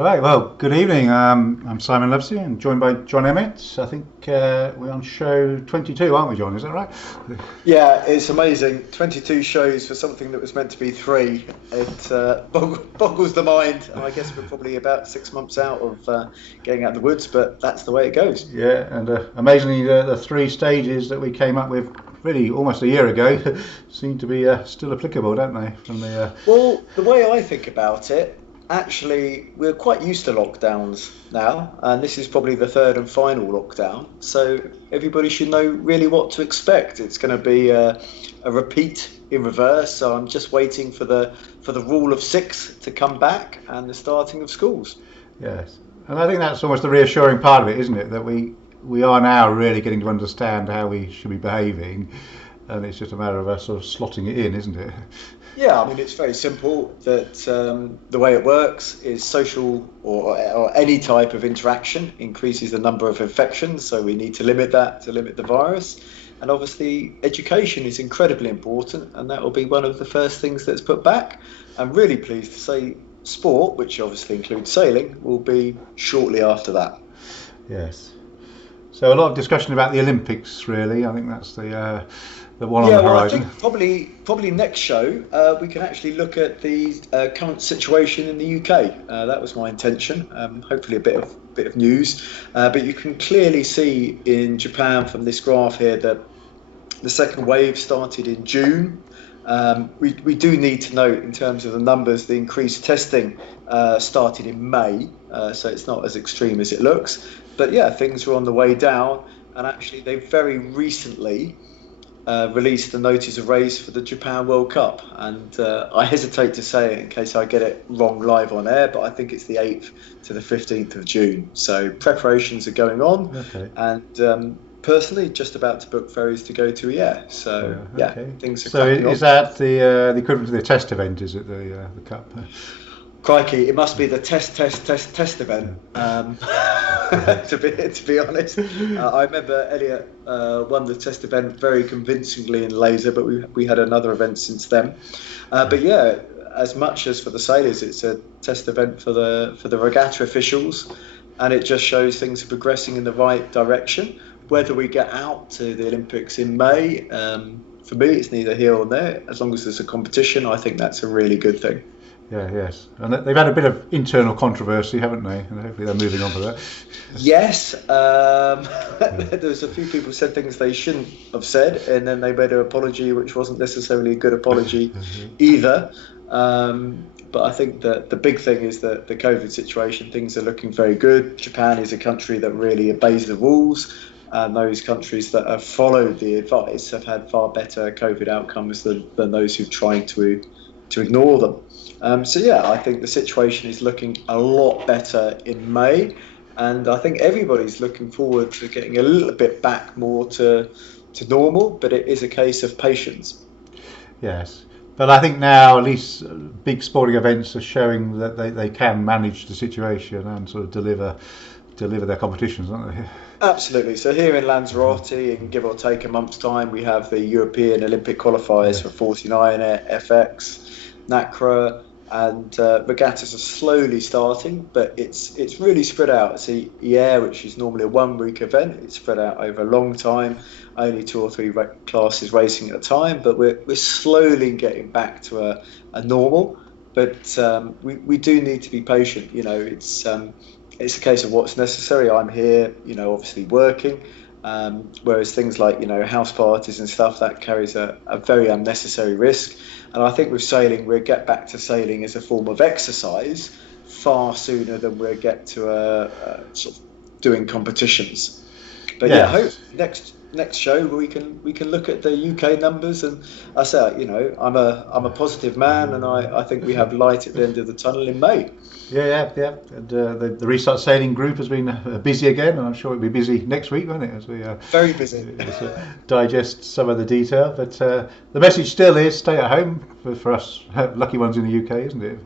Right, well, good evening. I'm Simon Lovesey and joined by John Emmett. I think we're on show 22, aren't we, John? Is that right? Yeah, it's amazing. 22 shows for something that was meant to be three. It boggles the mind. I guess we're probably about 6 months out of getting out of the woods, but that's the way it goes. Yeah, and amazingly, the three stages that we came up with really almost a year ago seem to be still applicable, don't they? Well, the way I think about it, actually, we're quite used to lockdowns now, and this is probably the third and final lockdown. So everybody should know really what to expect. It's going to be a repeat in reverse. So I'm just waiting for the rule of six to come back and the starting of schools. Yes, and I think that's almost the reassuring part of it, isn't it? That we are now really getting to understand how we should be behaving, and it's just a matter of us sort of slotting it in, isn't it? Yeah, I mean, it's very simple that the way it works is social or any type of interaction increases the number of infections. So we need to limit that to limit the virus. And obviously, education is incredibly important, and that will be one of the first things that's put back. I'm really pleased to say sport, which obviously includes sailing, will be shortly after that. Yes. So a lot of discussion about the Olympics, really. I think that's the one on the horizon. I think probably next show we can actually look at the current situation in the UK. That was my intention. Hopefully a bit of news, but you can clearly see in Japan from this graph here that the second wave started in June. We do need to note in terms of the numbers, the increased testing started in May, so it's not as extreme as it looks. But yeah, things are on the way down, and actually they very recently released the notice of race for the Japan World Cup, and I hesitate to say it in case I get it wrong live on air, but I think it's the 8th to the 15th of June. So preparations are going on, okay. And personally just about to book ferries to go to RYA. So okay. Things are so cracking on. Is that the equivalent to the test event, is it, the Cup? Crikey, it must be the test event. To be honest, I remember Elliot won the test event very convincingly in laser, but we had another event since then. But yeah, as much as for the sailors, it's a test event for the regatta officials, and it just shows things are progressing in the right direction. Whether we get out to the Olympics in May, for me, it's neither here or there. As long as there's a competition, I think that's a really good thing. Yes. And they've had a bit of internal controversy, haven't they? And hopefully they're moving on for that. Yes. There's a few people said things they shouldn't have said, and then they made an apology, which wasn't necessarily a good apology either. But I think that the big thing is that the COVID situation, things are looking very good. Japan is a country that really obeys the rules. And those countries that have followed the advice have had far better COVID outcomes than those who've tried to ignore them. I think the situation is looking a lot better in May, and I think everybody's looking forward to getting a little bit back more to normal, but it is a case of patience. Yes, but I think now at least big sporting events are showing that they can manage the situation and sort of deliver their competitions, aren't they? Absolutely. So here in Lanzarote, in give or take a month's time, we have the European Olympic qualifiers for 49 FX, NACRA, and regattas are slowly starting, but it's really spread out. So which is normally a 1 week event, it's spread out over a long time, only 2 or 3 classes racing at a time, but we're slowly getting back to a normal. But we do need to be patient. It's a case of what's necessary. I'm here, obviously working, whereas things like, house parties and stuff, that carries a very unnecessary risk. And I think with sailing, we'll get back to sailing as a form of exercise far sooner than we'll get to sort of doing competitions. But I hope next show we can look at the UK numbers, and I say, I'm a positive man, and I think we have light at the end of the tunnel in May. Yeah. And the Restart Sailing group has been busy again, and I'm sure it'll be busy next week, won't it? As we very busy digest some of the detail. But the message still is stay at home for us lucky ones in the UK, isn't it?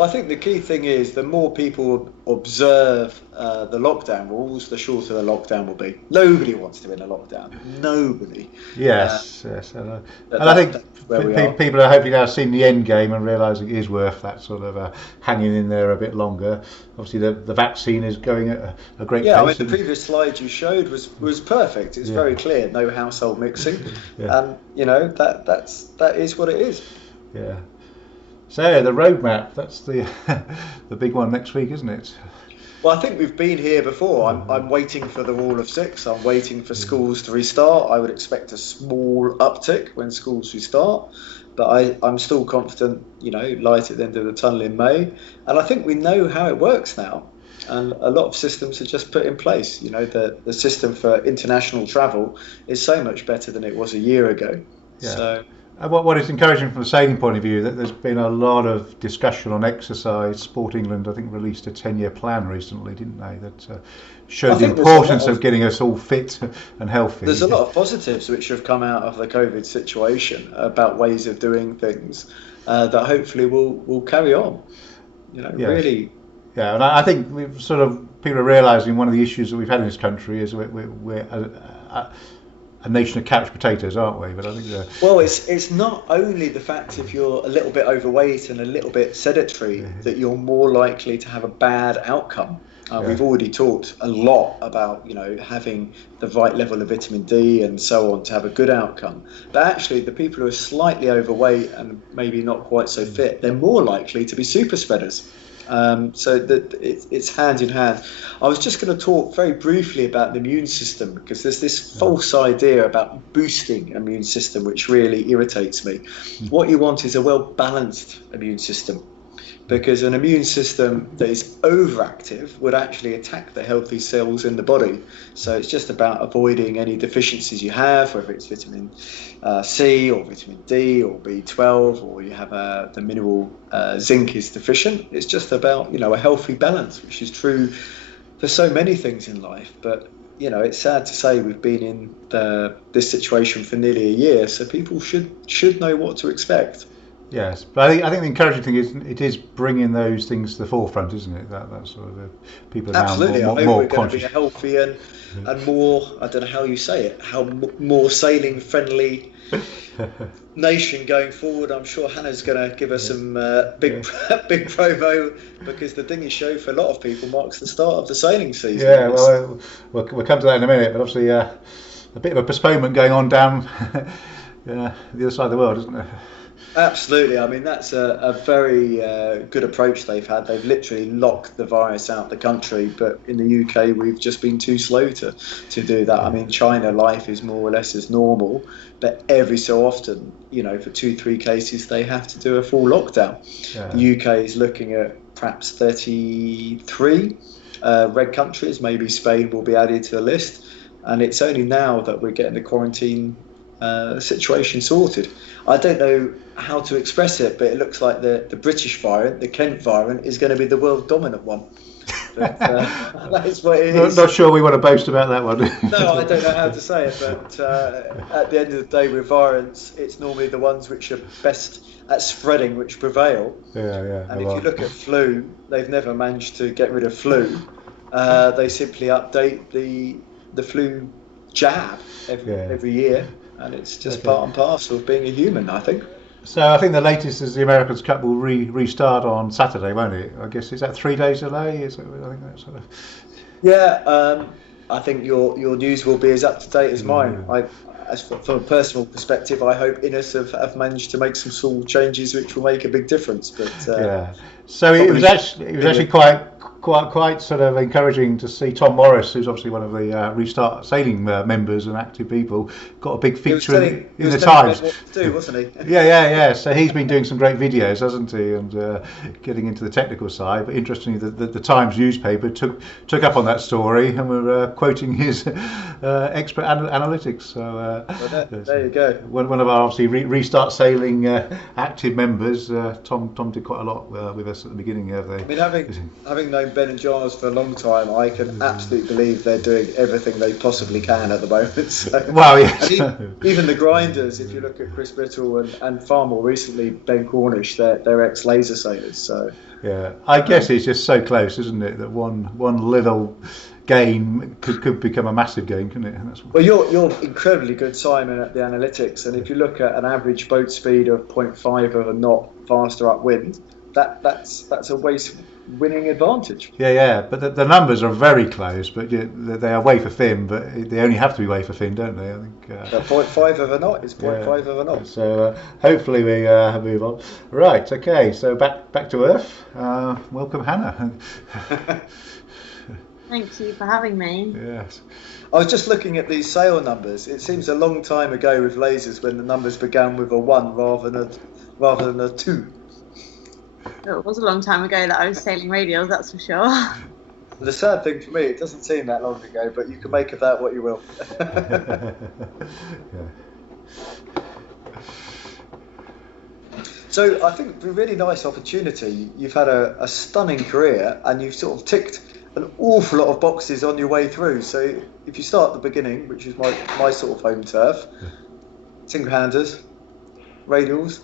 Well, I think the key thing is the more people observe the lockdown rules, the shorter the lockdown will be. Nobody wants to be in a lockdown. Nobody. Yes, yes, and I think That's where we are. people are hopefully now seeing the end game and realising it is worth that sort of hanging in there a bit longer. Obviously, the vaccine is going at a great Yeah, I mean pace. the previous slide you showed was perfect. It's very clear, no household mixing, and that is what it is. Yeah. So yeah, the roadmap, that's the the big one next week, isn't it? Well, I think we've been here before. I'm waiting for the rule of 6. I'm waiting for schools to restart. I would expect a small uptick when schools restart, but I'm still confident, light at the end of the tunnel in May. And I think we know how it works now. And a lot of systems are just put in place. The system for international travel is so much better than it was a year ago. Yeah. So. What is encouraging from the sailing point of view, that there's been a lot of discussion on exercise. Sport England, I think, released a 10-year plan recently, didn't they? That showed the importance of getting us all fit and healthy. There's a lot of positives which have come out of the COVID situation about ways of doing things that hopefully will carry on. Yes. Really. Yeah, and I think people are realising one of the issues that we've had in this country is we're a nation of couch potatoes, aren't we? But I think well, it's not only the fact if you're a little bit overweight and a little bit sedentary that you're more likely to have a bad outcome. We've already talked a lot about having the right level of vitamin D and so on to have a good outcome. But actually, the people who are slightly overweight and maybe not quite so fit, they're more likely to be super spreaders. So that it's hand in hand. I was just going to talk very briefly about the immune system, because there's this false idea about boosting immune system which really irritates me. What you want is a well-balanced immune system, because an immune system that is overactive would actually attack the healthy cells in the body. So it's just about avoiding any deficiencies you have, whether it's vitamin C or vitamin D or B12, or you have the mineral zinc is deficient. It's just about a healthy balance, which is true for so many things in life. But it's sad to say we've been in this situation for nearly a year, so people should know what to expect. Yes, but I think the encouraging thing is it is bringing those things to the forefront, isn't it? That sort of people are absolutely. now I hope more we're going conscious. to be a healthy and more, I don't know how you say it, more sailing friendly nation going forward. I'm sure Hannah's going to give us some big promo, because the Dinghy Show for a lot of people marks the start of the sailing season. Yeah, well, we'll come to that in a minute, but obviously a bit of a postponement going on down the other side of the world, isn't there? Absolutely. I mean, that's a very good approach they've had. They've literally locked the virus out of the country, but in the UK we've just been too slow to do that. I mean, China, life is more or less as normal, but every so often, for 2-3 cases they have to do a full lockdown. Yeah. The UK is looking at perhaps 33 red countries. Maybe Spain will be added to the list, and it's only now that we're getting the quarantine situation sorted. I don't know how to express it, but it looks like the British variant, the Kent variant, is going to be the world dominant one. But that is what it is. Not sure we want to boast about that one. No, I don't know how to say it, but at the end of the day, with variants, it's normally the ones which are best at spreading which prevail. Yeah. And if you look at flu, they've never managed to get rid of flu. They simply update the flu jab every year. And it's just part and parcel of being a human, I think. So I think the latest is the Americans Cup will restart on Saturday, won't it? I guess, is that 3 days delay? I think that's sort of. Yeah, I think your news will be as up to date as mine. From a personal perspective, I hope Innes have managed to make some small changes which will make a big difference. But yeah, so it was actually quite sort of encouraging to see Tom Morris, who's obviously one of the Restart Sailing members and active people, got a big feature in the Times. What to do, wasn't he? Yeah. So he's been doing some great videos, hasn't he, and getting into the technical side. But interestingly, the Times newspaper took up on that story and were quoting his expert analytics. So there you go. One of our obviously Restart Sailing active members, Tom did quite a lot with us at the beginning of the. I mean, having known Ben and Giles for a long time, I can absolutely believe they're doing everything they possibly can at the moment. So, well, yes. Even the grinders, if you look at Chris Biddle and far more recently Ben Cornish, they're ex-laser sailors. So Yeah, I guess it's just so close, isn't it? That one little game could become a massive game, couldn't it? That's Well, you're incredibly good, Simon, at the analytics, and if you look at an average boat speed of zero point 0.5 of a knot faster upwind, that's a winning advantage. yeah. But the numbers are very close, but they are wafer thin. But they only have to be wafer thin, don't they? I think. The 0.5 of a knot is 0.5 of a knot. So hopefully we move on. Right. Okay. So back to Earth. Welcome, Hannah. Thank you for having me. Yes. I was just looking at these sail numbers. It seems a long time ago with lasers when the numbers began with a 1 rather than a 2. It was a long time ago that I was sailing radials, that's for sure. The sad thing for me, it doesn't seem that long ago, but you can make of that what you will. Yeah. So I think a really nice opportunity. You've had a stunning career, and you've sort of ticked an awful lot of boxes on your way through. So if you start at the beginning, which is my sort of home turf, single-handers, radials.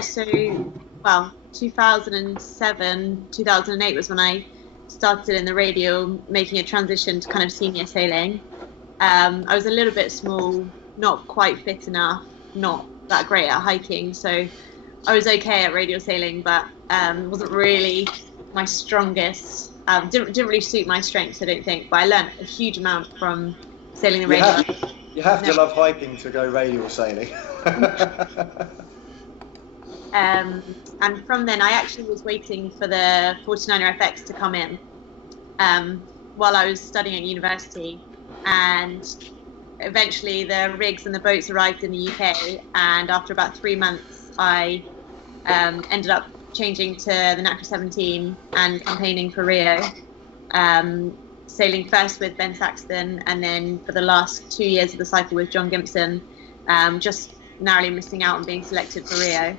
So 2007, 2008 was when I started in the radial, making a transition to kind of senior sailing. I was a little bit small, not quite fit enough, not that great at hiking, so I was okay at radial sailing, but wasn't really my strongest. Didn't really suit my strengths, I don't think. But I learned a huge amount from sailing the radial. You have to love hiking to go radial sailing. And from then, I actually was waiting for the 49er FX to come in while I was studying at university, and eventually the rigs and the boats arrived in the UK, and after about 3 months I ended up changing to the NACRA 17 and campaigning for Rio, sailing first with Ben Saxton and then for the last 2 years of the cycle with John Gimpson, just narrowly missing out on being selected for Rio.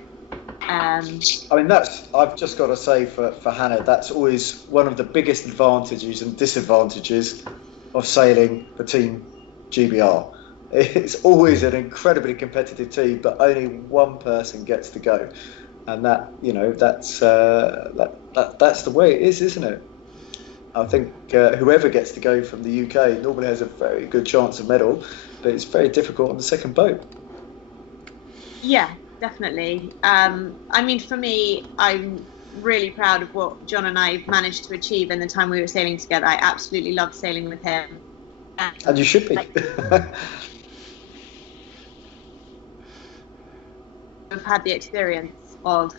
I mean, I've just got to say for Hannah, that's always one of the biggest advantages and disadvantages of sailing for Team GBR. It's always an incredibly competitive team, but only one person gets to go, and that's the way it is, isn't it? I think whoever gets to go from the UK normally has a very good chance of medal, but it's very difficult on the second boat. Yeah, definitely. I mean, for me, I'm really proud of what John and I managed to achieve in the time we were sailing together. I absolutely loved sailing with him. And you should be. I've had the experience of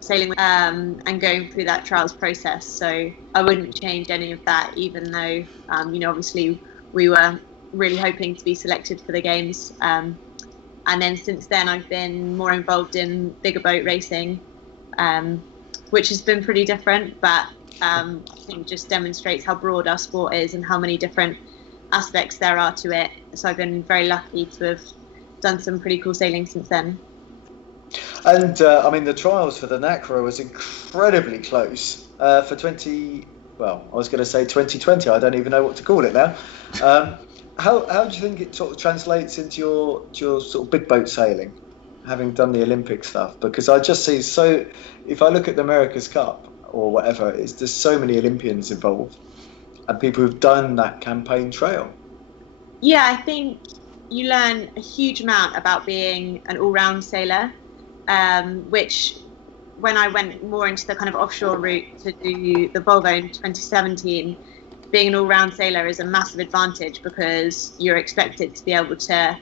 sailing with, and going through that trials process, so I wouldn't change any of that, even though obviously we were really hoping to be selected for the games. And then since then I've been more involved in bigger boat racing, which has been pretty different, but I think just demonstrates how broad our sport is and how many different aspects there are to it. So I've been very lucky to have done some pretty cool sailing since then. And I mean, the trials for the NACRA was incredibly close for 2020. I don't even know what to call it now. How do you think it sort of translates into your sort of big boat sailing, having done the Olympic stuff? Because I just see, so if I look at the America's Cup or whatever, there's so many Olympians involved and people who've done that campaign trail. Yeah, I think you learn a huge amount about being an all-round sailor, which when I went more into the kind of offshore route to do the Volvo in 2017, being an all-round sailor is a massive advantage because you're expected to be able to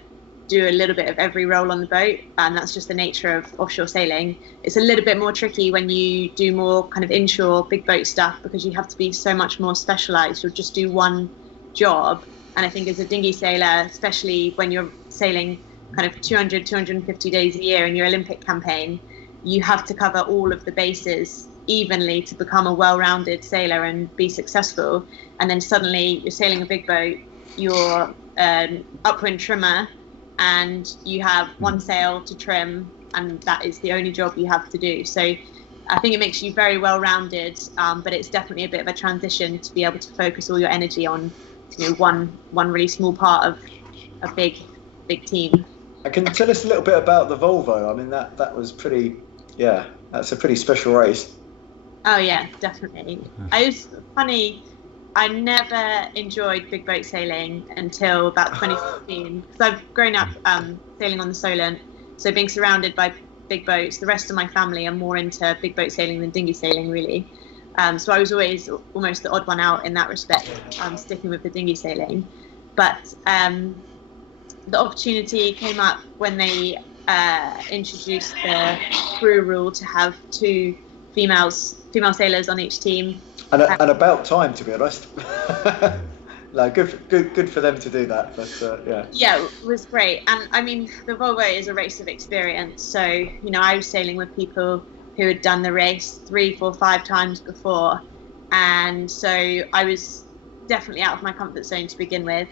do a little bit of every role on the boat, and that's just the nature of offshore sailing. It's a little bit more tricky when you do more kind of inshore big boat stuff because you have to be so much more specialised. You'll just do one job, and I think as a dinghy sailor, especially when you're sailing kind of 200, 250 days a year in your Olympic campaign, you have to cover all of the bases evenly to become a well-rounded sailor and be successful. And then suddenly you're sailing a big boat, you're an upwind trimmer, and you have one sail to trim, and that is the only job you have to do. So I think it makes you very well-rounded, but it's definitely a bit of a transition to be able to focus all your energy on one really small part of a big team. And can you tell us a little bit about the Volvo? I mean, that was pretty, yeah, That's a pretty special race. Oh yeah, definitely. It was funny. I never enjoyed big boat sailing until about 2015 because I've grown up sailing on the Solent. So being surrounded by big boats, the rest of my family are more into big boat sailing than dinghy sailing, really. So I was always almost the odd one out in that respect, sticking with the dinghy sailing. But the opportunity came up when they introduced the crew rule to have two female sailors on each team. And about time, to be honest. No, good for them to do that. But yeah. Yeah, it was great. And I mean, the Volvo is a race of experience. So, I was sailing with people who had done the race 3, 4, 5 times before. And so I was definitely out of my comfort zone to begin with.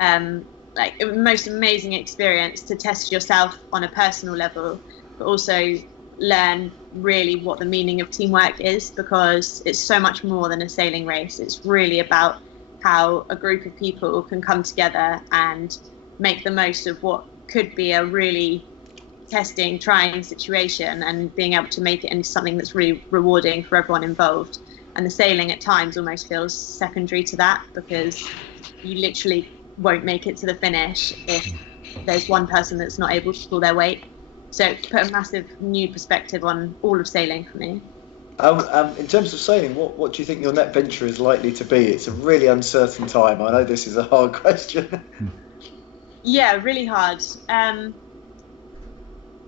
Like, it was the most amazing experience to test yourself on a personal level, but also learn really what the meaning of teamwork is, because it's so much more than a sailing race. It's really about how a group of people can come together and make the most of what could be a really testing, trying situation, and being able to make it into something that's really rewarding for everyone involved. And the sailing at times almost feels secondary to that, because you literally won't make it to the finish if there's one person that's not able to pull their weight. So it put a massive new perspective on all of sailing for me. In terms of sailing, what do you think your net venture is likely to be? It's a really uncertain time. I know this is a hard question. Yeah, really hard.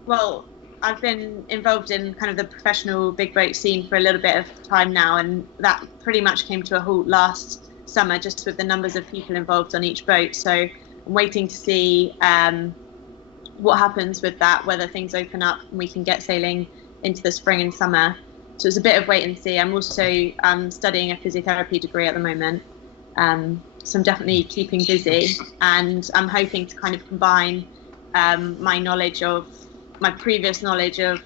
Well, I've been involved in kind of the professional big boat scene for a little bit of time now, and that pretty much came to a halt last summer, just with the numbers of people involved on each boat. So I'm waiting to see what happens with that, whether things open up and we can get sailing into the spring and summer. So it's a bit of wait and see. I'm also studying a physiotherapy degree at the moment. So I'm definitely keeping busy, and I'm hoping to kind of combine my previous knowledge of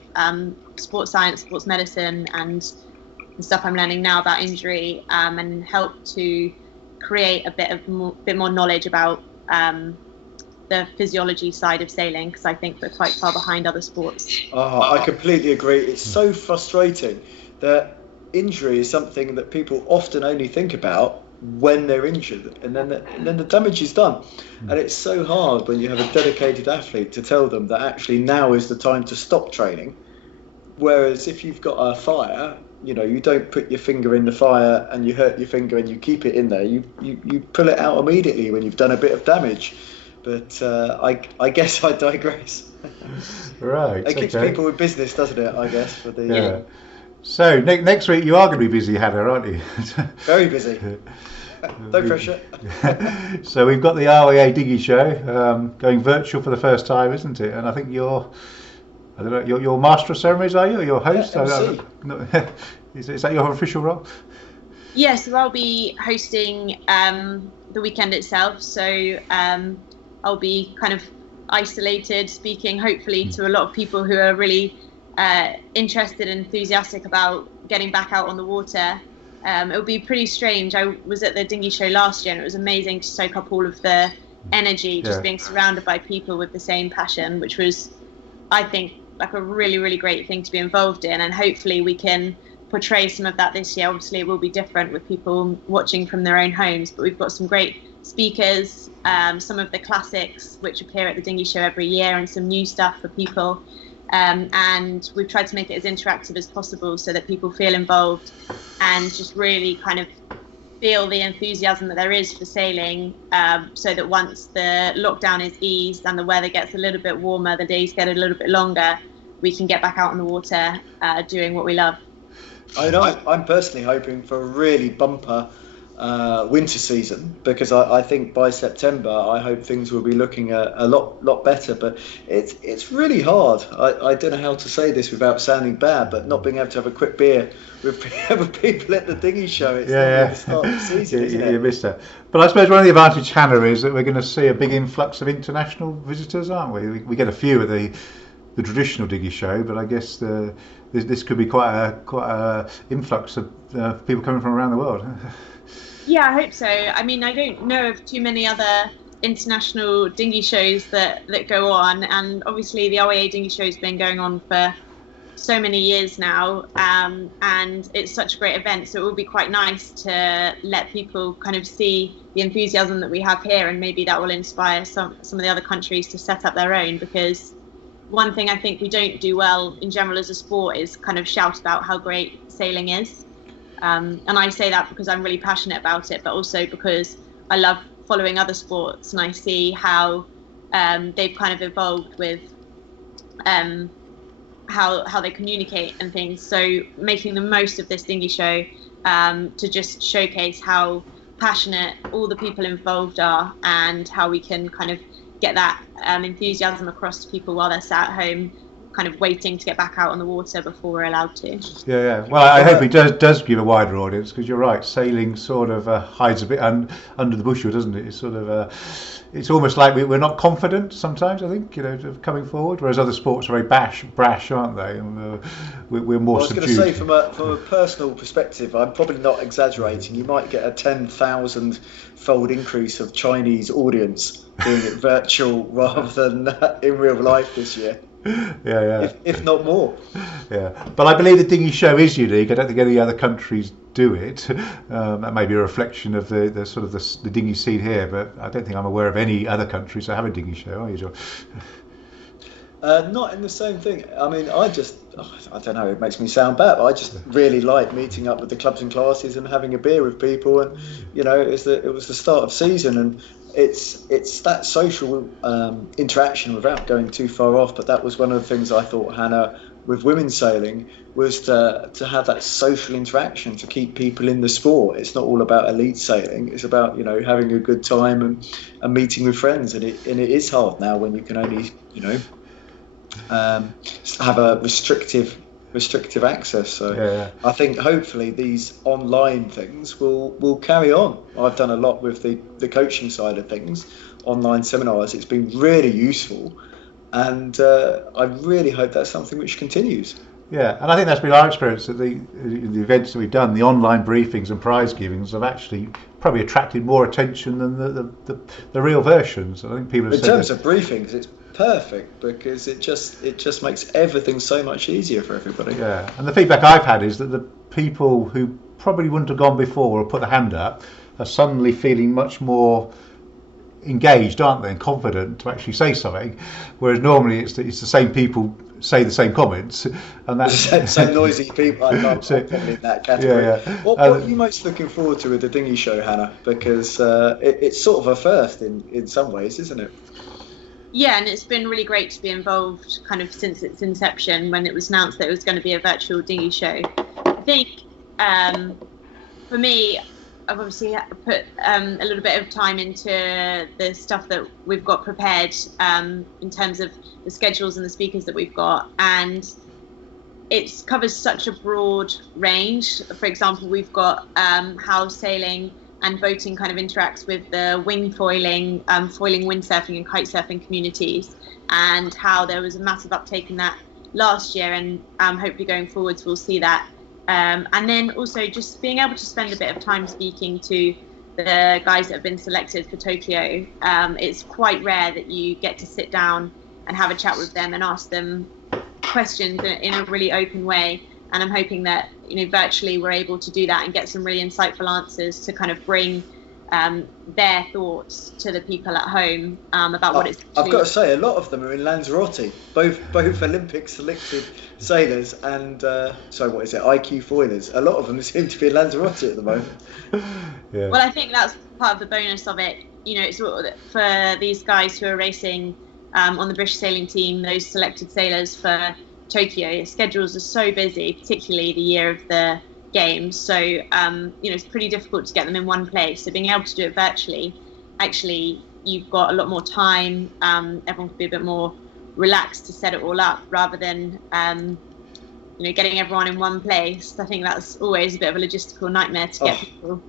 sports science, sports medicine, and the stuff I'm learning now about injury, and help to create a bit more knowledge about the physiology side of sailing, because I think we're quite far behind other sports. Oh, I completely agree. It's so frustrating that injury is something that people often only think about when they're injured, and then the damage is done. And it's so hard when you have a dedicated athlete to tell them that actually now is the time to stop training. Whereas if you've got a fire, you don't put your finger in the fire and you hurt your finger and you keep it in there. You pull it out immediately when you've done a bit of damage. But I guess I digress. Right. It keeps people in business, doesn't it? I guess for the. Yeah. So next week you are going to be busy, Hannah, aren't you? Very busy. No pressure. So we've got the RYA Dinghy Show going virtual for the first time, isn't it? And I think you're master of ceremonies, are you? Or your host? MC. Is that your official role? Yes, so I'll be hosting the weekend itself. So I'll be kind of isolated, speaking hopefully to a lot of people who are really interested and enthusiastic about getting back out on the water. It'll be pretty strange. I was at the Dinghy Show last year, and it was amazing to soak up all of the energy, just being surrounded by people with the same passion, which was, I think, like a really, really great thing to be involved in. And hopefully we can portray some of that this year. Obviously it will be different with people watching from their own homes, but we've got some great speakers, some of the classics which appear at the Dinghy Show every year, and some new stuff for people. And we've tried to make it as interactive as possible so that people feel involved and just really kind of feel the enthusiasm that there is for sailing, so that once the lockdown is eased and the weather gets a little bit warmer, the days get a little bit longer, we can get back out on the water doing what we love. I know. I'm personally hoping for a really bumper winter season, because I think by September I hope things will be looking a lot better. But it's really hard. I don't know how to say this without sounding bad, but not being able to have a quick beer with people at the Dinghy Show. It's not the start of the season, isn't it? You missed that. But I suppose one of the advantage, Hannah, is that we're going to see a big influx of international visitors, aren't we? We get a few at the traditional Dinghy Show, but I guess this could be quite a influx of people coming from around the world. Yeah, I hope so. I mean, I don't know of too many other international dinghy shows that go on, and obviously the RYA Dinghy Show has been going on for so many years now, and it's such a great event. So it would be quite nice to let people kind of see the enthusiasm that we have here, and maybe that will inspire some of the other countries to set up their own. Because one thing I think we don't do well in general as a sport is kind of shout about how great sailing is. And I say that because I'm really passionate about it, but also because I love following other sports, and I see how they've kind of evolved with how they communicate and things. So making the most of this dinghy show to just showcase how passionate all the people involved are, and how we can kind of get that enthusiasm across to people while they're sat at home kind of waiting to get back out on the water before we're allowed to. Yeah. Well, I hope it does give a wider audience, because you're right, sailing sort of hides a bit under the bushel, doesn't it? It's sort of it's almost like we're not confident sometimes, I think, of coming forward, whereas other sports are very brash, aren't they? And we're more subdued. I was going to say, from a personal perspective, I'm probably not exaggerating. You might get a 10,000-fold increase of Chinese audience doing it virtual rather than in real life this year. Yeah. If not more. Yeah, but I believe the dinghy show is unique. I don't think any other countries do it. That may be a reflection of the sort of the dinghy scene here, but I don't think I'm aware of any other countries that have a dinghy show. Are you, John? Not in the same thing. I mean, I don't know, it makes me sound bad, but I just really like meeting up with the clubs and classes and having a beer with people, and it was the start of season, and it's that social interaction without going too far off. But that was one of the things I thought, Hannah, with women's sailing, was to have that social interaction, to keep people in the sport. It's not all about elite sailing. It's about having a good time and meeting with friends. And it is hard now when you can only have a restrictive access. So I think hopefully these online things will carry on. I've done a lot with the coaching side of things, online seminars. It's been really useful, and I really hope that's something which continues. Yeah, and I think that's been our experience at the events that we've done. The online briefings and prize givings have actually probably attracted more attention than the real versions. I think people have in terms of briefings, it's perfect, because it just makes everything so much easier for everybody. Yeah, and the feedback I've had is that the people who probably wouldn't have gone before or put the hand up are suddenly feeling much more engaged, aren't they, and confident to actually say something, whereas normally it's the same people say the same comments, and that's same noisy people. I'm probably in that category. Yeah. What are you most looking forward to with the dinghy show, Hannah? Because it's sort of a first in some ways, isn't it? Yeah, and it's been really great to be involved kind of since its inception, when it was announced that it was going to be a virtual dinghy show. I think for me, I've obviously put a little bit of time into the stuff that we've got prepared in terms of the schedules and the speakers that we've got, and it covers such a broad range. For example, we've got how sailing and boating kind of interacts with the wing foiling, windsurfing and kite surfing communities, and how there was a massive uptake in that last year, and hopefully going forwards we'll see that. And then also just being able to spend a bit of time speaking to the guys that have been selected for Tokyo. It's quite rare that you get to sit down and have a chat with them and ask them questions in a really open way. And I'm hoping that virtually we're able to do that and get some really insightful answers to kind of bring their thoughts to the people at home about what it's. I've got to say, a lot of them are in Lanzarote, both Olympic selected sailors and IQ foilers. A lot of them seem to be in Lanzarote at the moment. Yeah. Well, I think that's part of the bonus of it. It's for these guys who are racing on the British sailing team, those selected sailors for Tokyo. Schedules are so busy, particularly the year of the games. So it's pretty difficult to get them in one place. So being able to do it virtually, actually, you've got a lot more time. Everyone can be a bit more relaxed to set it all up, rather than getting everyone in one place. I think that's always a bit of a logistical nightmare to get people.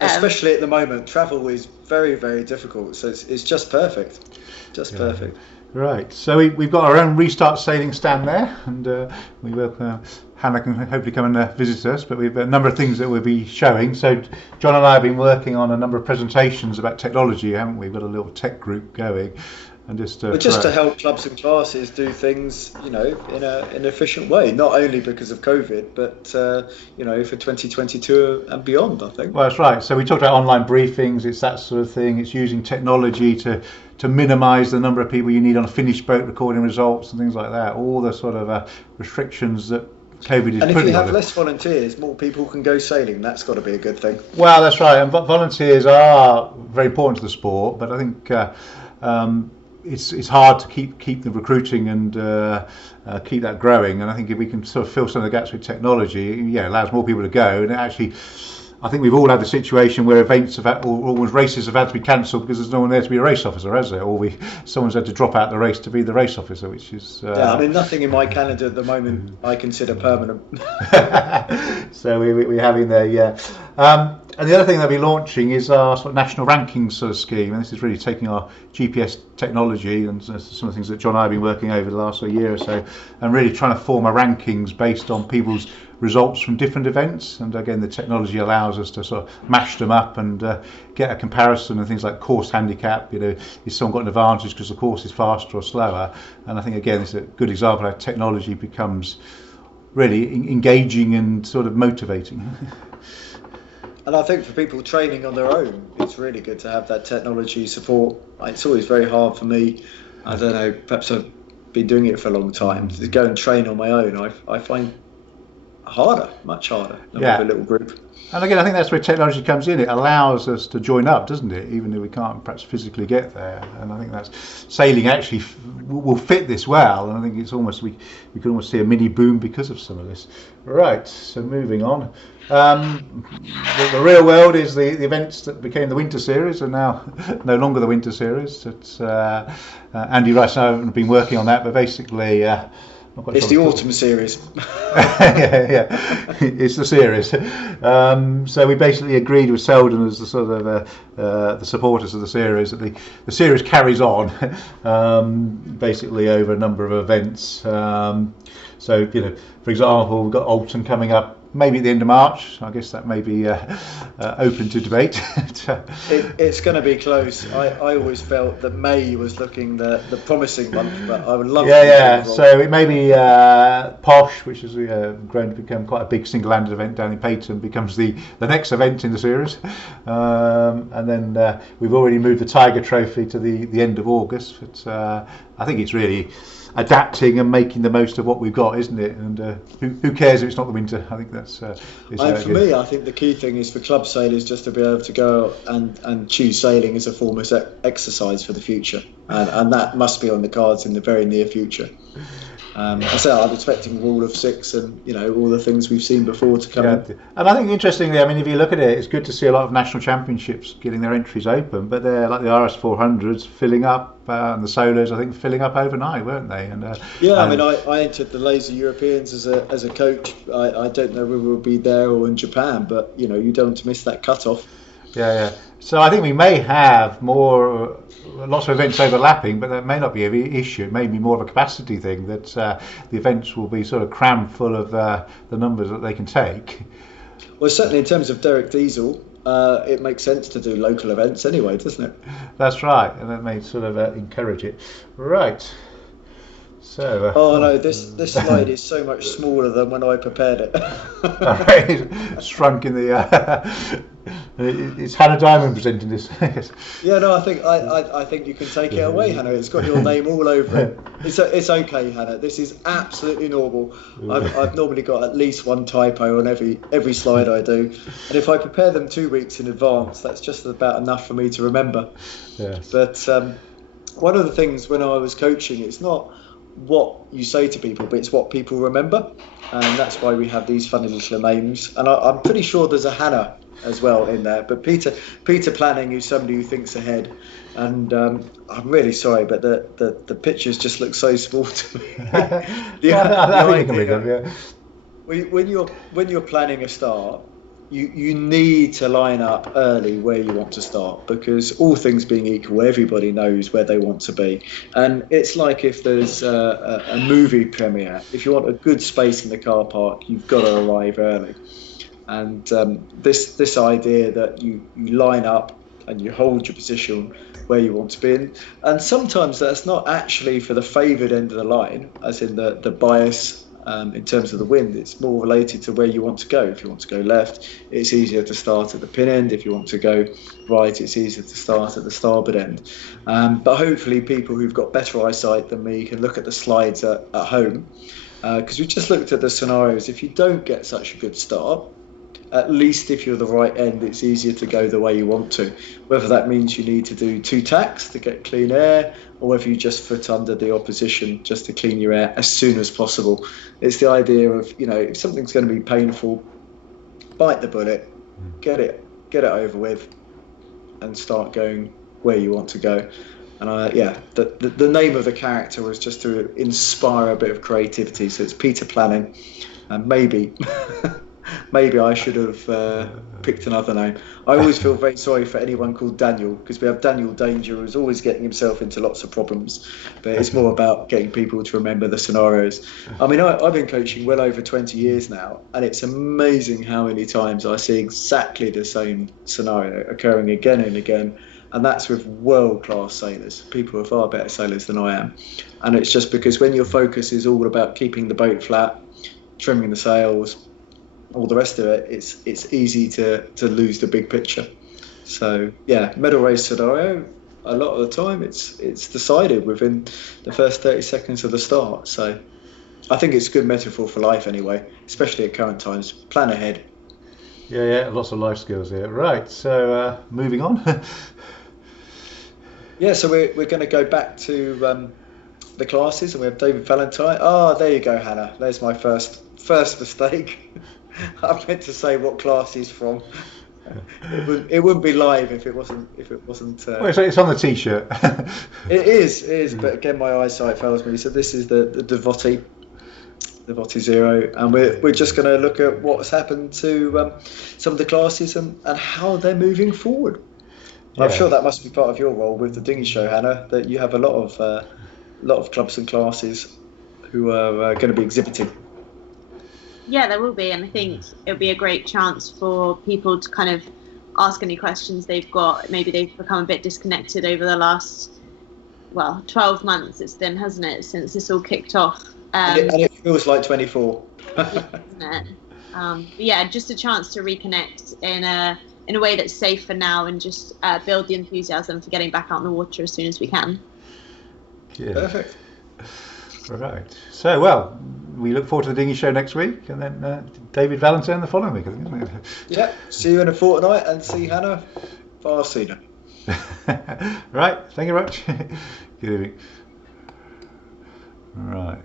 Especially at the moment, travel is very, very difficult. So it's just perfect. Perfect. Right, so we've got our own Restart Sailing stand there, and we will. Hannah can hopefully come and visit us, but we've a number of things that we'll be showing. So John and I have been working on a number of presentations about technology, haven't we? We've got a little tech group going, and just to help clubs and classes do things, in an efficient way, not only because of COVID, but for 2022 and beyond, I think. Well, that's right. So we talked about online briefings. It's that sort of thing. It's using technology to minimise the number of people you need on a finished boat recording results and things like that. All the sort of restrictions that COVID is. And if you have less volunteers, more people can go sailing. That's got to be a good thing. Well, that's right. And volunteers are very important to the sport, but I think it's hard to keep the recruiting and keep that growing. And I think if we can sort of fill some of the gaps with technology, it allows more people to go. And actually, I think we've all had the situation where events or races have had to be cancelled because there's no one there to be a race officer, has there? Or someone's had to drop out the race to be the race officer, which is... nothing in my calendar at the moment I consider permanent. So we're having there, yeah. And the other thing they'll be launching is our sort of national rankings sort of scheme, and this is really taking our GPS technology and some of the things that John and I have been working over the last year or so, and really trying to form a rankings based on people's results from different events. And again, the technology allows us to sort of mash them up and get a comparison of things like course handicap. Is someone got an advantage because the course is faster or slower? And I think again, it's a good example of how technology becomes really engaging and sort of motivating. And I think for people training on their own, it's really good to have that technology support. It's always very hard for me. I don't know, perhaps I've been doing it for a long time. To go and train on my own, I find much harder than with a little group. And again, I think that's where technology comes in. It allows us to join up, doesn't it? Even if we can't perhaps physically get there. And I think that's sailing actually will fit this well. And I think it's almost we can almost see a mini boom because of some of this. Right. So moving on. The real world is the events that became the winter series are now no longer the winter series. It's Andy Rice and I have been working on that, but basically. It's the autumn series. yeah, it's the series. So we basically agreed with Selden as the sort of the supporters of the series that the series carries on basically over a number of events. So for example, we've got Alton coming up. Maybe at the end of March. I guess that may be open to debate. It's going to be close. I always felt that May was looking the promising month, but I would love. Yeah. So it may be Posh, which has grown to become quite a big single-handed event down in Payton, becomes the next event in the series, and then we've already moved the Tiger Trophy to the end of August. But I think it's really adapting and making the most of what we've got, isn't it? And who cares if it's not the winter? I think that's. For me, I think the key thing is for club sailors just to be able to go and choose sailing as a form of exercise for the future, and that must be on the cards in the very near future. I'm expecting rule of 6 and all the things we've seen before to come in. And I think interestingly, if you look at it, it's good to see a lot of national championships getting their entries open, but they're like the RS 400s filling up and the solos I think filling up overnight, weren't they? And I entered the Laser Europeans as a coach. I don't know whether we'll be there or in Japan, but you don't want to miss that cut-off. Yeah. So I think we may have lots of events overlapping, but that may not be an issue. It may be more of a capacity thing, that the events will be sort of crammed full of the numbers that they can take. Well, certainly in terms of Derek Diesel, it makes sense to do local events anyway, doesn't it? That's right, and that may sort of encourage it. Right. So, oh no, this slide is so much smaller than when I prepared it. It's shrunk in the. It's Hannah Diamond presenting this. Yeah, no, I think you can take it away, Hannah. It's got your name all over it. It's okay, Hannah. This is absolutely normal. I've normally got at least one typo on every slide I do, and if I prepare them 2 weeks in advance, that's just about enough for me to remember. Yes. But one of the things when I was coaching, it's not what you say to people, but it's what people remember, and that's why we have these funny little names. And I'm pretty sure there's a Hannah as well in there, but Peter Planning, who's somebody who thinks ahead, and I'm really sorry, but the pictures just look so small to me. When you're planning a start, you need to line up early where you want to start, because all things being equal, everybody knows where they want to be. And it's like if there's a movie premiere, if you want a good space in the car park, you've got to arrive early. And this idea that you line up and you hold your position where you want to be in. And sometimes that's not actually for the favoured end of the line, as in the bias in terms of the wind. It's more related to where you want to go. If you want to go left, it's easier to start at the pin end. If you want to go right, it's easier to start at the starboard end. But hopefully people who've got better eyesight than me can look at the slides at home, because we just looked at the scenarios. If you don't get such a good start, at least if you're the right end, it's easier to go the way you want to. Whether that means you need to do 2 tacks to get clean air, or whether you just foot under the opposition just to clean your air as soon as possible. It's the idea of, if something's going to be painful, bite the bullet, get it over with, and start going where you want to go. And the name of the character was just to inspire a bit of creativity. So it's Peter Planning, and maybe I should have picked another name. I always feel very sorry for anyone called Daniel, because we have Daniel Danger, who's always getting himself into lots of problems. But it's more about getting people to remember the scenarios. I mean, I've been coaching well over 20 years now, and it's amazing how many times I see exactly the same scenario occurring again and again. And that's with world-class sailors, people who are far better sailors than I am. And it's just because when your focus is all about keeping the boat flat, trimming the sails, all the rest of it, it's easy to lose the big picture. So yeah, medal race scenario, a lot of the time it's decided within the first 30 seconds of the start. So I think it's a good metaphor for life anyway, especially at current times. Plan ahead. Yeah, lots of life skills here. Right, so moving on. Yeah, so we're going to go back to the classes, and we have David Valentine. There you go, Hannah. There's my first mistake. I meant to say what class he's from. It wouldn't be live if it wasn't. Well, it's on the T-shirt. It is. But again, my eyesight fails me. So this is the Devotti Zero, and we're just going to look at what's happened to some of the classes and how they're moving forward. Yeah. I'm sure that must be part of your role with the Dinghy Show, Hannah, that you have a lot of clubs and classes who are going to be exhibiting. Yeah, there will be, and I think it'll be a great chance for people to kind of ask any questions they've got. Maybe they've become a bit disconnected over the last 12 months it's been, hasn't it, since this all kicked off. And it feels like 24. Isn't it? But yeah, just a chance to reconnect in a way that's safe for now, and just build the enthusiasm for getting back out in the water as soon as we can. Yeah. Perfect. All right. So, we look forward to the Dinghy Show next week, and then David Valentine the following week, I think, isn't it? Yeah. See you in a fortnight, and see Hannah far sooner. Right. Thank you very much. Good evening. Right.